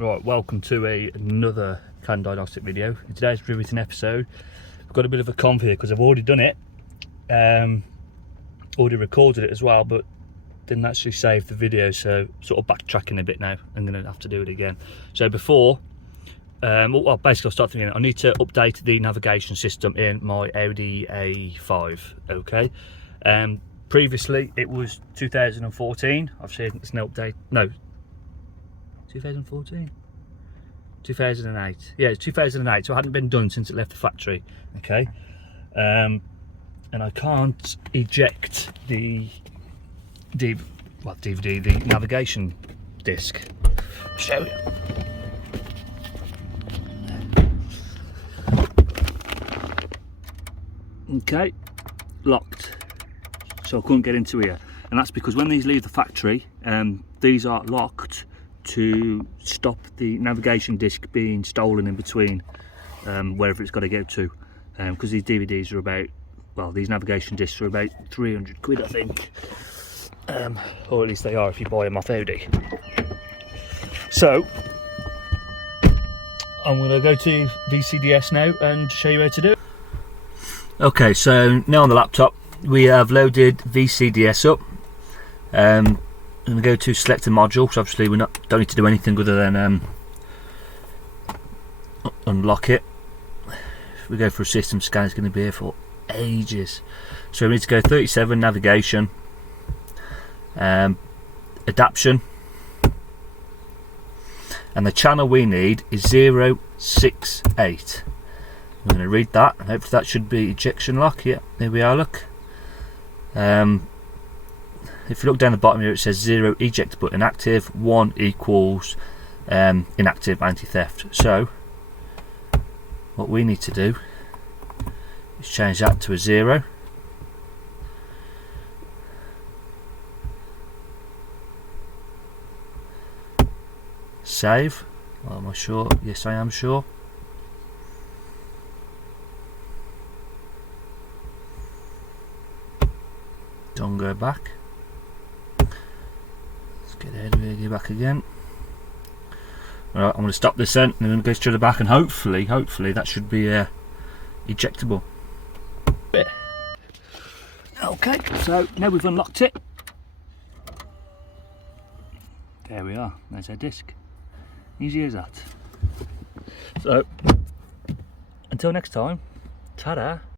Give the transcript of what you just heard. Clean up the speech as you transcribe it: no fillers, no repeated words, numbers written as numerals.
Right, welcome to another can diagnostic video. In today's riveting episode, I've got a bit of a conv here because I've already done it, already recorded it as well, but didn't actually save the video, so sort of backtracking a bit now. I'm going to have to do it again. So before, well, basically I'll start thinking I need to update the navigation system in my Audi A5, okay? Previously it was 2014, I've seen it's no update, no, 2014? 2008. Yeah, it's 2008, so it hadn't been done since it left the factory, okay? And I can't eject the DVD, the navigation disc. Show you. Okay, locked. So I couldn't get into here. And that's because when these leave the factory, these are locked to stop the navigation disc being stolen in between wherever it's got to go to, because these DVDs are about, well, these navigation discs are about 300 quid, I think, or at least they are if you buy them off Audi. So I'm going to go to VCDS now and show you how to do it. Okay, so now on the laptop we have loaded VCDS up. I'm going to go to select a module, because obviously we don't need to do anything other than unlock it. If we go for a system scan, it's going to be here for ages. So we need to go 37 navigation, adaption, and the channel we need is 068. I'm going to read that, and hopefully that should be ejection lock. Yeah, there we are, look. If you look down the bottom here, it says 0 eject button active, 1 equals inactive anti-theft. So what we need to do is change that to a 0. Save. Well, am I sure? Yes, I am sure. Don't go back. Get out of here, go back again. Alright, I'm going to stop this then, and then go straight to the back, and hopefully that should be ejectable. Okay, so now we've unlocked it. There we are, there's our disc. Easy as that. So, until next time, ta-da!